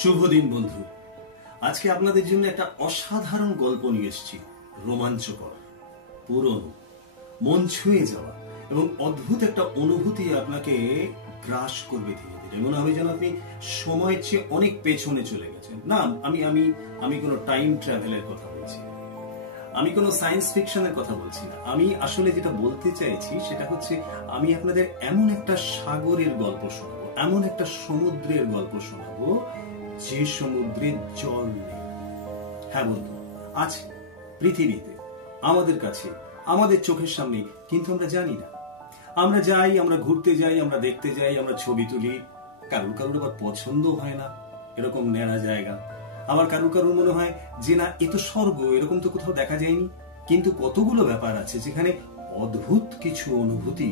শুভ দিন বন্ধু। আজকে আপনাদের জন্য একটা অসাধারণ গল্প নিয়ে এসেছি। রোমাঞ্চকর, পুরনো, মন ছুঁয়ে যাওয়া এবং অদ্ভুত একটা অনুভূতি আপনাকে গ্রাস করবে ধীরে ধীরে। মনে হবে যেন আপনি সময়ের চেয়ে অনেক পেছনে চলে গেছেন। না, আমি আমি আমি কোনো টাইম ট্রাভেলের কথা বলছি না, আমি কোনো সায়েন্স ফিকশনের কথা বলছি না। আমি আসলে যেটা বলতে চাইছি সেটা হচ্ছে আমি আপনাদের এমন একটা সাগরের গল্প শোনাবো, এমন একটা সমুদ্রের গল্প শোনাবো যে সমুদ্রে জল নেই। হ্যাঁ বন্ধু, আছে পৃথিবীতে, আমাদের কাছে, আমাদের চোখের সামনে, কিন্তু আমরা জানি না। আমরা যাই, আমরা ঘুরতে যাই, আমরা দেখতে যাই, আমরা ছবি তুলি। কারুর কারুর আবার পছন্দ হয় না এরকম নেড়া জায়গা, আবার কারুর কারুর মনে হয় যে না, এ তো স্বর্গ, এরকম তো কোথাও দেখা যায়নি। কিন্তু কতগুলো ব্যাপার আছে যেখানে অদ্ভুত কিছু অনুভূতি